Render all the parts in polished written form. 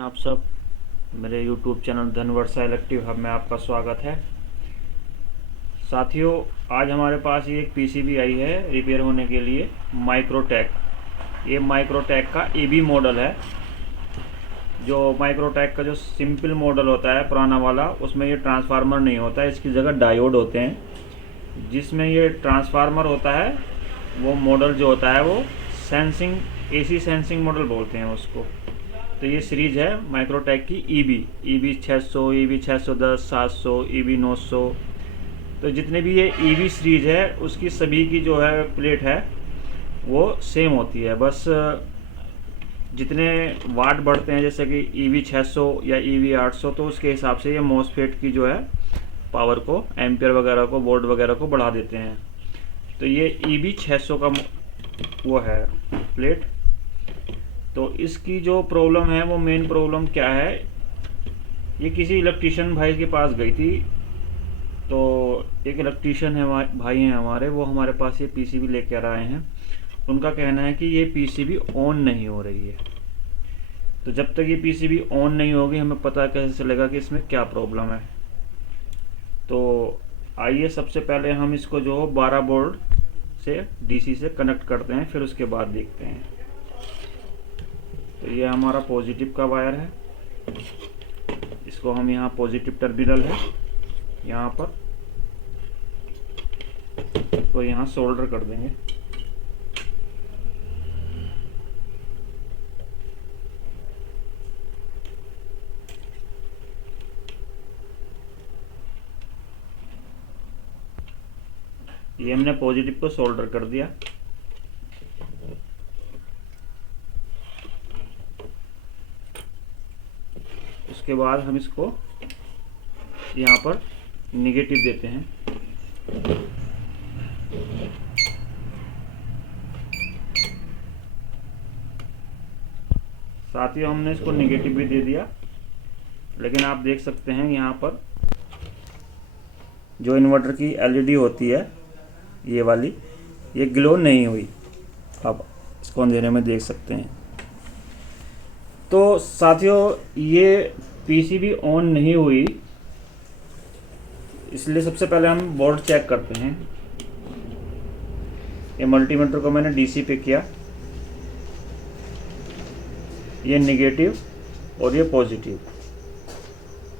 आप सब मेरे YouTube channel Dhanvarsha electric hub में आपका स्वागत है। साथियों, आज हमारे पास ये एक पीसीबी आई है रिपेयर होने के लिए, माइक्रोटेक। ये माइक्रोटेक का ईबी मॉडल है। जो माइक्रोटेक का जो सिंपल मॉडल होता है पुराना वाला, उसमें ये ट्रांसफार्मर नहीं होता है, इसकी जगह डायोड होते हैं। जिसमें ये ट्रांसफार्मर होता है, वो मॉडल जो होता है वो सेंसिंग एसी सेंसिंग मॉडल बोलते हैं उसको। तो ये सीरीज है माइक्रोटेक की ईबी 600, ईबी 610, 700, ईबी 900। तो जितने भी ये ईबी सीरीज है उसकी सभी की जो है प्लेट है वो सेम होती है। बस जितने वाट बढ़ते हैं, जैसे कि ईवी 600 या ईवी 800, तो उसके हिसाब से ये मॉसफेट की जो है पावर को, एम्पियर वगैरह को, वोल्ट वगैरह को बढ़ा देते हैं। तो ये ईवी 600 का वो है प्लेट। तो इसकी जो प्रॉब्लम है, वो मेन प्रॉब्लम क्या है, ये किसी इलेक्ट्रिशियन भाई के पास गई थी। तो एक इलेक्ट्रिशियन है भाई हैं हमारे, वो हमारे पास ये पीसीबी लेकर आए हैं। उनका कहना है कि ये पीसीबी ऑन नहीं हो रही है। तो जब तक ये पीसीबी ऑन नहीं होगी, हमें पता कैसे चलेगा कि इसमें क्या प्रॉब्लम है। तो आइए सबसे पहले हम इसको जो 12 वोल्ट से डीसी से कनेक्ट करते हैं, फिर उसके बाद देखते हैं। तो ये हमारा पॉजिटिव का वायर है, इसको हम यहाँ पॉजिटिव टर्मिनल है यहाँ पर, तो यहाँ सोल्डर कर देंगे। ये हमने पॉजिटिव को सोल्डर कर दिया। उसके बाद हम इसको यहाँ पर निगेटिव देते हैं। साथ ही हमने इसको निगेटिव भी दे दिया, लेकिन आप देख सकते हैं यहाँ पर जो इन्वर्टर की एलईडी होती है ये वाली, ये ग्लो नहीं हुई। आप इसको अंधेरे में देख सकते हैं। तो साथियों, ये पीसीबी ऑन नहीं हुई, इसलिए सबसे पहले हम बोर्ड चेक करते हैं। ये मल्टीमीटर को मैंने डीसी पे किया, ये नेगेटिव और ये पॉजिटिव।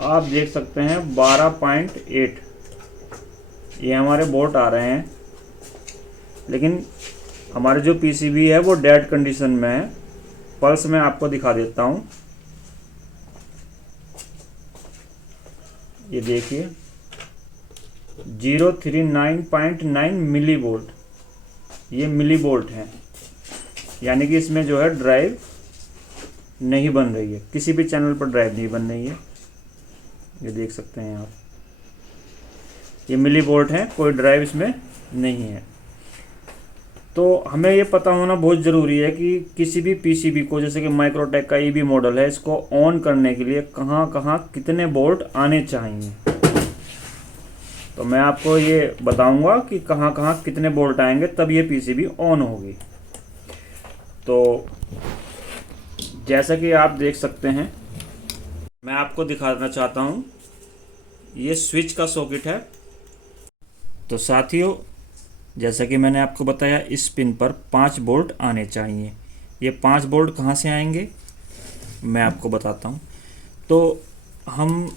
आप देख सकते हैं 12.8 ये हमारे बोर्ड आ रहे हैं, लेकिन हमारे जो पीसीबी है वो डेड कंडीशन में है। पल्स मैं आपको दिखा देता हूँ। ये देखिए 039.9 मिली वोल्ट, ये मिली वोल्ट है, यानी कि इसमें जो है ड्राइव नहीं बन रही है, किसी भी चैनल पर ड्राइव नहीं बन रही है। ये देख सकते हैं आप, ये मिली वोल्ट है, कोई ड्राइव इसमें नहीं है। तो हमें ये पता होना बहुत ज़रूरी है कि किसी भी पीसीबी को, जैसे कि माइक्रोटेक का ईबी मॉडल है, इसको ऑन करने के लिए कहाँ कहाँ कितने वोल्ट आने चाहिए। तो मैं आपको ये बताऊंगा कि कहाँ कहाँ कितने वोल्ट आएंगे, तब ये पीसीबी ऑन होगी। तो जैसा कि आप देख सकते हैं, मैं आपको दिखाना चाहता हूँ, ये स्विच का सॉकेट है। तो साथियों, जैसा कि मैंने आपको बताया, इस पिन पर 5 वोल्ट आने चाहिए। ये 5 वोल्ट कहाँ से आएंगे मैं आपको बताता हूँ। तो हम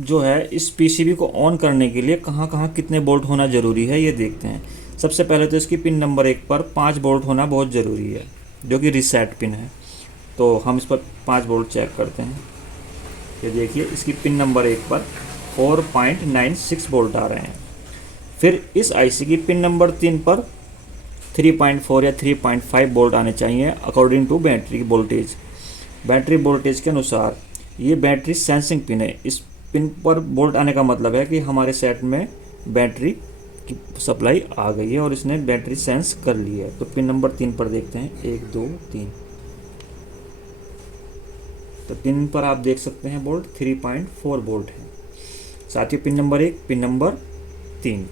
जो है इस पीसीबी को ऑन करने के लिए कहाँ कहाँ कितने वोल्ट होना ज़रूरी है ये देखते हैं। सबसे पहले तो इसकी पिन नंबर 1 पर 5 वोल्ट होना बहुत ज़रूरी है, जो कि रीसेट पिन है। तो हम इस पर 5 वोल्ट चेक करते हैं। ये देखिए, इसकी पिन नंबर 1 पर 4.96 वोल्ट आ रहे हैं। फिर इस आईसी की पिन नंबर 3 पर 3.4 या 3.5 वोल्ट आने चाहिए, according to battery voltage. Battery voltage के अनुसार ये बैटरी सेंसिंग पिन है। इस पिन पर वोल्ट आने का मतलब है कि हमारे सेट में बैटरी की सप्लाई आ गई है और इसने बैटरी सेंस कर ली है। तो पिन नंबर 3 पर देखते हैं, 1 2 3। तो पिन पर आप देख सकते हैं वोल्ट 3.4 वोल्ट है। साथ ही पिन नंबर 1, पिन नंबर 3।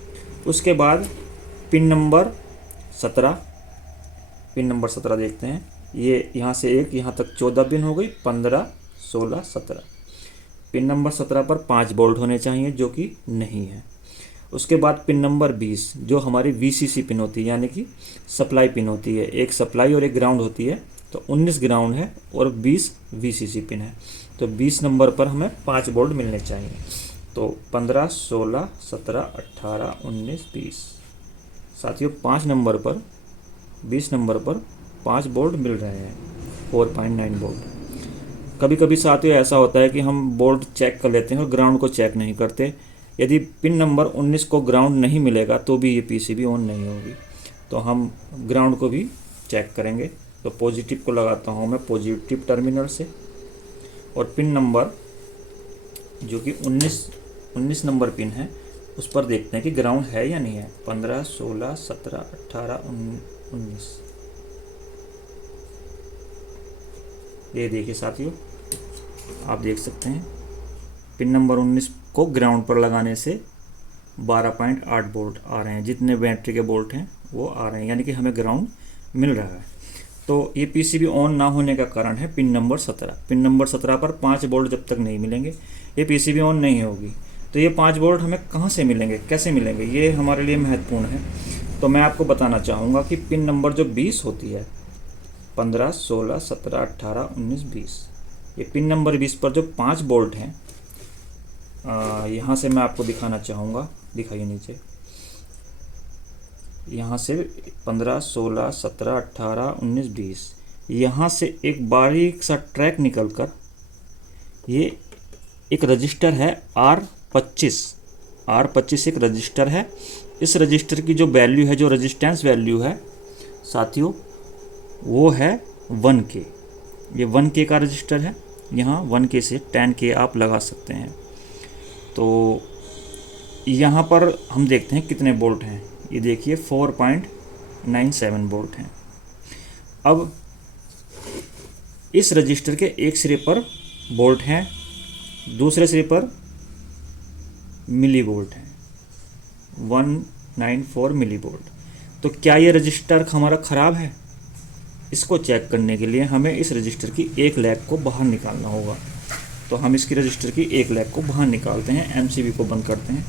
उसके बाद पिन नंबर 17, पिन नंबर 17 देखते हैं। ये यहाँ से एक यहाँ तक 14 पिन हो गई, 15, 16, 17। पिन नंबर 17 पर 5 बोल्ट होने चाहिए, जो कि नहीं है। उसके बाद पिन नंबर 20 जो हमारी VCC पिन होती है, यानी कि सप्लाई पिन होती है। एक सप्लाई और एक ग्राउंड होती है, तो 19 ग्राउंड है और 20 VCC पिन है। तो 20 नंबर पर हमें 5 बोल्ट मिलने चाहिए। तो 15, 16, 17, 18, 19, 20। साथियों 5 नंबर पर 20 नंबर पर 5 बोल्ट मिल रहे हैं, 4.9 बोल्ट। कभी कभी साथियों ऐसा होता है कि हम बोल्ट चेक कर लेते हैं और ग्राउंड को चेक नहीं करते। यदि पिन नंबर 19 को ग्राउंड नहीं मिलेगा तो भी ये PCB ऑन नहीं होगी। तो हम ग्राउंड को भी चेक करेंगे। तो पॉजिटिव को लगाता हूँ मैं पॉजिटिव टर्मिनल से, और पिन नंबर जो कि 19 नंबर पिन है उस पर देखते हैं कि ग्राउंड है या नहीं है। 15, 16, 17, 18, 19। ये देखिए साथियों, आप देख सकते हैं पिन नंबर 19 को ग्राउंड पर लगाने से 12.8 बोल्ट आ रहे हैं। जितने बैटरी के बोल्ट हैं वो आ रहे हैं, यानी कि हमें ग्राउंड मिल रहा है। तो ये PCB ऑन ना होने का कारण है पिन नंबर 17। पिन नंबर 17 पर 5 बोल्ट जब तक नहीं मिलेंगे ये PCB ऑन नहीं होगी। तो ये 5 बोल्ट हमें कहाँ से मिलेंगे, कैसे मिलेंगे, ये हमारे लिए महत्वपूर्ण है। तो मैं आपको बताना चाहूँगा कि पिन नंबर जो 20 होती है, 15, 16, 17, 18, 19, 20, ये पिन नंबर 20 पर जो 5 बोल्ट हैं, यहाँ से मैं आपको दिखाना चाहूँगा। दिखाइए नीचे, यहाँ से 15, 16, 17, 18, 19, 20, यहाँ से एक बारीक सा ट्रैक निकलकर ये एक रजिस्टर है R25। R25 एक रजिस्टर है। इस रजिस्टर की जो वैल्यू है, जो रेजिस्टेंस वैल्यू है साथियों, वो है 1K। ये 1K का रजिस्टर है। यहाँ 1K से 10K आप लगा सकते हैं। तो यहाँ पर हम देखते हैं कितने बोल्ट हैं। ये देखिए 4.97 बोल्ट हैं। अब इस रजिस्टर के एक सिरे पर बोल्ट हैं, दूसरे सिरे पर मिली वोल्ट है, 194 मिली वोल्ट। तो क्या ये रजिस्टर हमारा ख़राब है? इसको चेक करने के लिए हमें इस रजिस्टर की एक लेग को बाहर निकालना होगा। तो हम इसकी रजिस्टर की एक लेग को बाहर निकालते हैं, MCB को बंद करते हैं।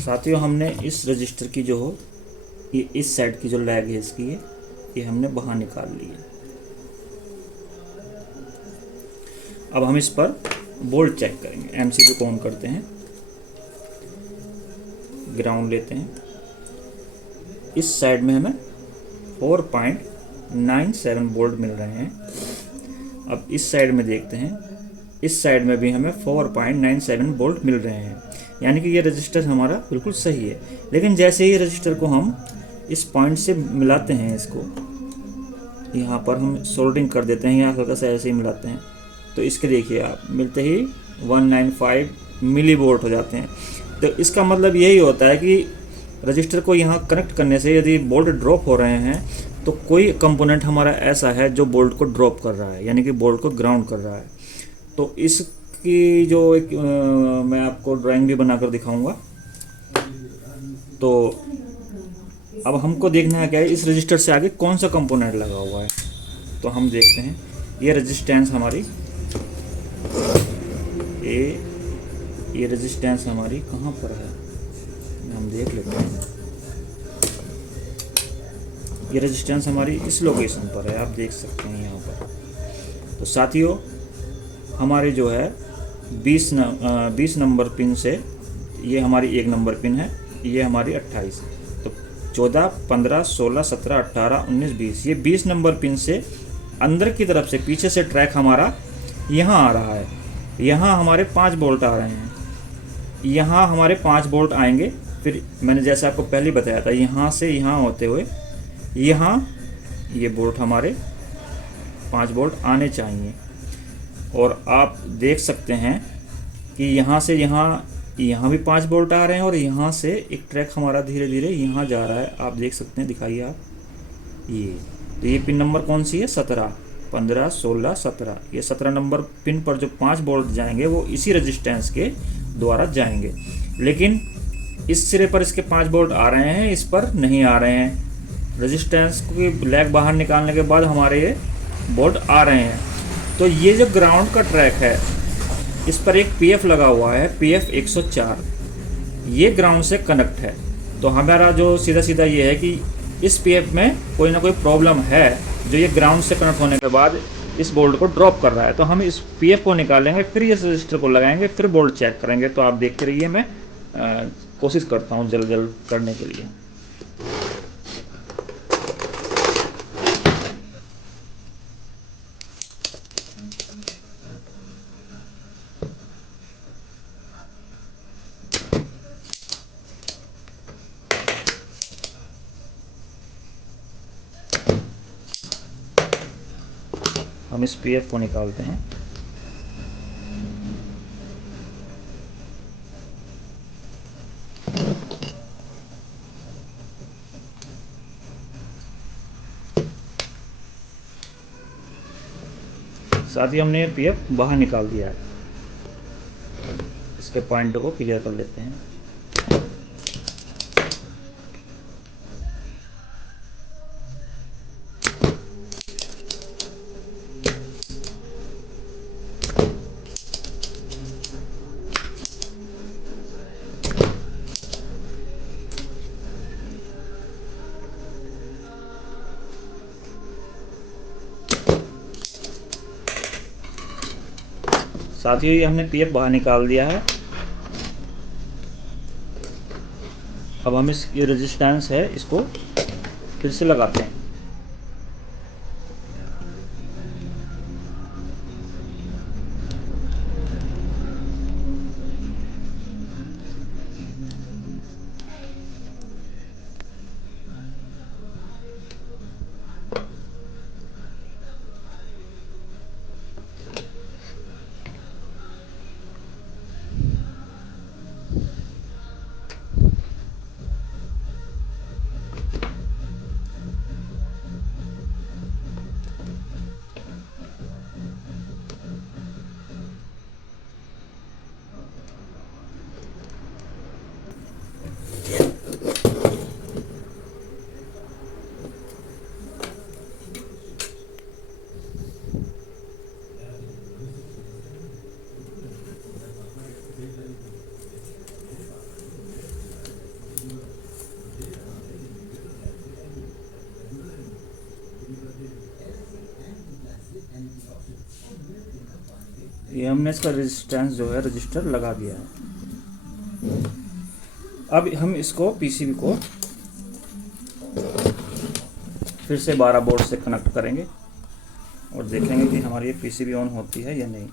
साथियों हमने इस रजिस्टर की जो हो, ये इस साइड की जो लैग है इसकी, ये हमने बाहर निकाल ली है। अब हम इस पर बोल्ट चेक करेंगे। MCB को ऑन करते हैं, ग्राउंड लेते हैं। इस साइड में हमें 4.97 बोल्ट मिल रहे हैं। अब इस साइड में देखते हैं, इस साइड में भी हमें 4.97 बोल्ट मिल रहे हैं, यानी कि ये रजिस्टर हमारा बिल्कुल सही है। लेकिन जैसे ही रजिस्टर को हम इस पॉइंट से मिलाते हैं, इसको यहाँ पर हम सोल्डरिंग कर देते हैं, यहाँ हल्का सा ऐसे ही मिलाते हैं, तो इसके देखिए आप मिलते ही 195 मिली वोल्ट हो जाते हैं। तो इसका मतलब यही होता है कि रजिस्टर को यहाँ कनेक्ट करने से यदि बोल्ट ड्रॉप हो रहे हैं तो कोई कंपोनेंट हमारा ऐसा है जो बोल्ट को ड्रॉप कर रहा है, यानी कि बोल्ट को ग्राउंड कर रहा है। तो इसकी जो एक मैं आपको ड्राइंग भी बनाकर दिखाऊंगा। तो अब हमको देखना है क्या है, इस रजिस्टर से आगे कौन सा कंपोनेंट लगा हुआ है। तो हम देखते हैं, ये रेजिस्टेंस हमारी ये रेजिस्टेंस हमारी कहाँ पर है, हम देख लेते हैं। ये रेजिस्टेंस हमारी इस लोकेशन पर है, आप देख सकते हैं यहाँ पर। तो साथियों हमारे जो है 20 नंबर पिन से, ये हमारी 1 नंबर पिन है, ये हमारी 28। तो 14, 15, 16, 17, 18, 19, 20, ये 20 नंबर पिन से अंदर की तरफ से पीछे से ट्रैक हमारा यहाँ आ रहा है। यहाँ हमारे 5 बोल्ट आ रहे हैं, यहाँ हमारे 5 बोल्ट आएंगे। फिर मैंने जैसे आपको पहले बताया था, यहाँ से यहाँ होते हुए यहाँ ये बोल्ट हमारे 5 बोल्ट आने चाहिए। और आप देख सकते हैं कि यहाँ से यहाँ भी 5 बोल्ट आ रहे हैं, और यहाँ से एक ट्रैक हमारा धीरे धीरे यहाँ जा रहा है। आप देख सकते हैं, दिखाइए आप, ये तो ये पिन नंबर कौन सी है? 17, 15, 16, 17। ये 17 नंबर पिन पर जो 5 बोल्ट जाएंगे वो इसी रेजिस्टेंस के द्वारा जाएंगे, लेकिन इस सिरे पर इसके 5 बोल्ट आ रहे हैं, इस पर नहीं आ रहे हैं। रेजिस्टेंस की लैग बाहर निकालने के बाद हमारे ये बोल्ट आ रहे हैं। तो ये जो ग्राउंड का ट्रैक है, इस पर एक पीएफ लगा हुआ है, पीएफ 104, ये ग्राउंड से कनेक्ट है। तो हमारा जो सीधा सीधा ये है कि इस पीएफ में कोई ना कोई प्रॉब्लम है, जो ये ग्राउंड से कनेक्ट होने के बाद इस बोल्ट को ड्रॉप कर रहा है। तो हम इस पीएफ को निकालेंगे, फिर इस रजिस्टर को लगाएंगे, फिर बोल्ट चेक करेंगे। तो आप देखते रहिए, मैं कोशिश करता हूँ जल्द जल्द करने के लिए। हम इस पीएफ को निकालते हैं। साथ ही हमने पीएफ बाहर निकाल दिया है। इसके पॉइंट को क्लियर कर लेते हैं। साथ ही हमने पीएफ बाहर निकाल दिया है। अब हम इस ये रेजिस्टेंस है, इसको फिर से लगाते हैं। ये हमने इसका रेजिस्टेंस जो है रजिस्टर लगा दिया है। अब हम इसको पीसीबी को फिर से 12 बोर्ड से कनेक्ट करेंगे और देखेंगे कि हमारी ये पीसीबी ऑन होती है या नहीं।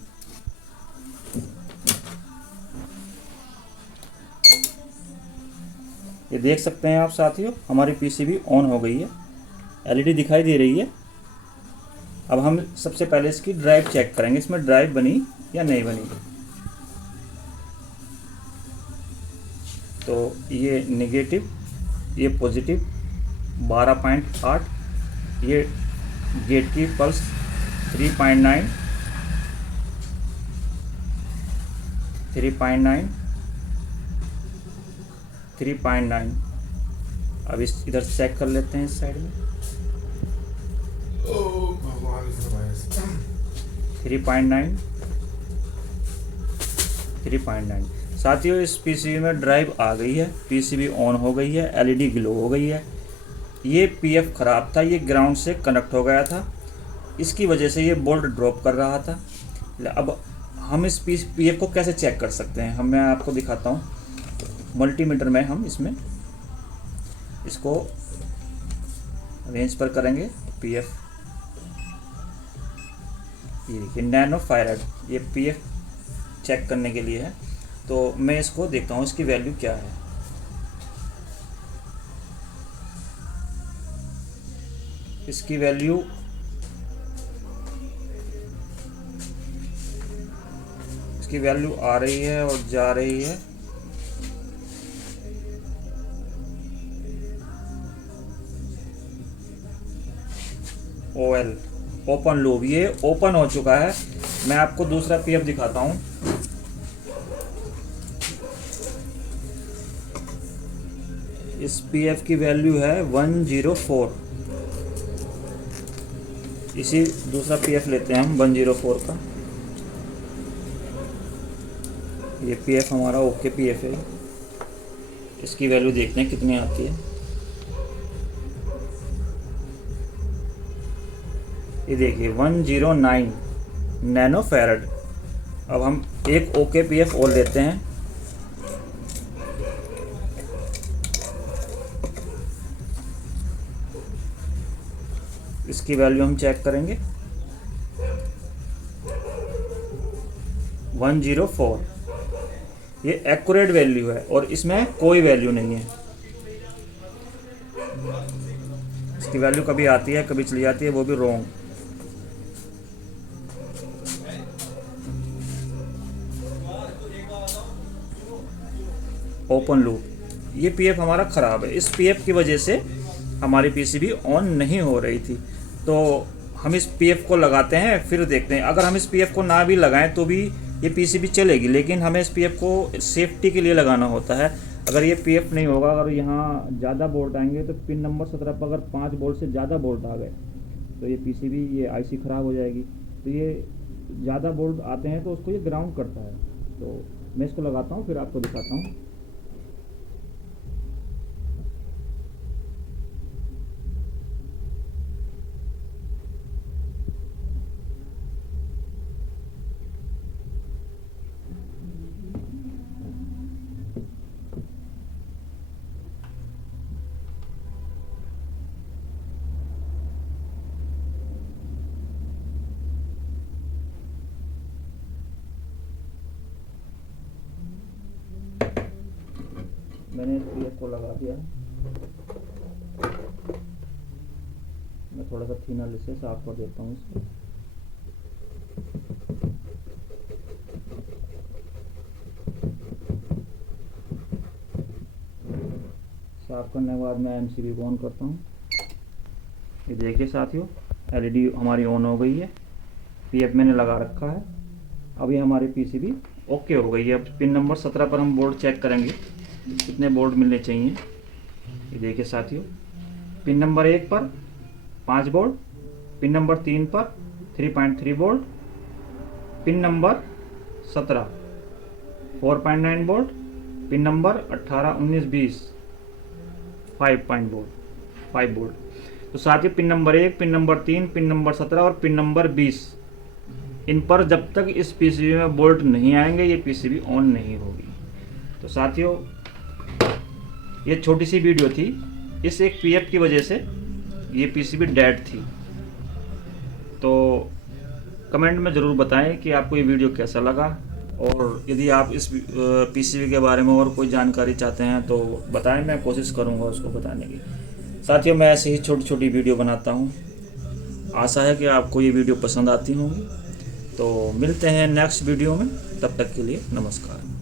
ये देख सकते हैं आप साथियों, हमारी पीसीबी ऑन हो गई है, एलईडी दिखाई दे रही है। अब हम सबसे पहले इसकी ड्राइव चेक करेंगे, इसमें ड्राइव बनी या नहीं बनी। तो ये नेगेटिव, ये पॉजिटिव 12.8, ये गेट की पल्स 3.9, 3.9, 3.9। अब इस इधर चेक कर लेते हैं इस साइड में। 3.9, 3.9। साथियों, इस पीसीबी में ड्राइव आ गई है, पीसीबी ऑन हो गई है, एलईडी ग्लो हो गई है। ये पीएफ ख़राब था, ये ग्राउंड से कनेक्ट हो गया था, इसकी वजह से ये बोल्ट ड्रॉप कर रहा था। अब हम इस पीएफ को कैसे चेक कर सकते हैं, मैं आपको दिखाता हूँ। मल्टीमीटर में हम इसमें इसको रेंज पर करेंगे। पीएफ, ये देखिए नैनो फायराड, ये पीएफ चेक करने के लिए है। तो मैं इसको देखता हूँ इसकी वैल्यू क्या है। इसकी वैल्यू आ रही है और जा रही है। OL ओपन लूप, ये ओपन हो चुका है। मैं आपको दूसरा PF दिखाता हूँ। इस PF की वैल्यू है 104। इसी दूसरा PF लेते हैं हम 104 का। ये PF हमारा ओके PF है। इसकी वैल्यू देखते हैं कितनी आती है। ये देखिए 109 नैनो फैरड। अब हम एक ओके PF और लेते हैं। इसकी वैल्यू हम चेक करेंगे 104। ये एक्यूरेट वैल्यू है और इसमें कोई वैल्यू नहीं है। इसकी वैल्यू कभी आती है कभी चली जाती है, वो भी रॉन्ग। ओपन लूप, ये PF हमारा ख़राब है। इस PF की वजह से हमारी PCB ऑन नहीं हो रही थी। तो हम इस PF को लगाते हैं, फिर देखते हैं। अगर हम इस PF को ना भी लगाएं तो भी ये PCB चलेगी, लेकिन हमें इस PF को सेफ्टी के लिए लगाना होता है। अगर ये PF नहीं होगा, अगर यहाँ ज़्यादा बोल्ट आएंगे तो पिन नंबर 17 पर अगर 5 बोल्ट से ज़्यादा बोल्ट आ गए तो ये PCB, ये IC ख़राब हो जाएगी। तो ये ज़्यादा बोल्ट आते हैं तो उसको ये ग्राउंड करता है। तो मैं इसको लगाता हूँ, फिर आपको दिखाता हूँ। मैंने इस PF को लगा दिया। मैं थोड़ा सा थिनर से साफ कर देता हूँ इसको। साफ करने के बाद मैं MCB को ऑन करता हूँ। ये देखिए साथियों, LED हमारी ऑन हो गई है। PF मैंने लगा रखा है। अभी हमारी PCB ओके हो गई है। अब पिन नंबर 17 पर हम बोर्ड चेक करेंगे कितने बोर्ड मिलने चाहिए। ये देखिए साथियों, पिन नंबर 1 पर 5 बोर्ड, पिन नंबर 3 पर 3.3 board, pin number 17 4.9 board, pin number 18, 19, 20 5 board. तो साथियों, pin number 1, pin number 3, pin number 17 और पिन नंबर 20, इन पर जब तक इस PCB में बोल्ट नहीं आएंगे ये PCB ऑन नहीं होगी। तो साथियों, ये छोटी सी वीडियो थी। इस एक PF की वजह से ये PCB डेड थी। तो कमेंट में ज़रूर बताएं कि आपको ये वीडियो कैसा लगा, और यदि आप इस PCB के बारे में और कोई जानकारी चाहते हैं तो बताएं, मैं कोशिश करूंगा उसको बताने की। साथियों, मैं ऐसे ही छोटी छोटी वीडियो बनाता हूं। आशा है कि आपको ये वीडियो पसंद आती होंगी। तो मिलते हैं नेक्स्ट वीडियो में, तब तक के लिए नमस्कार।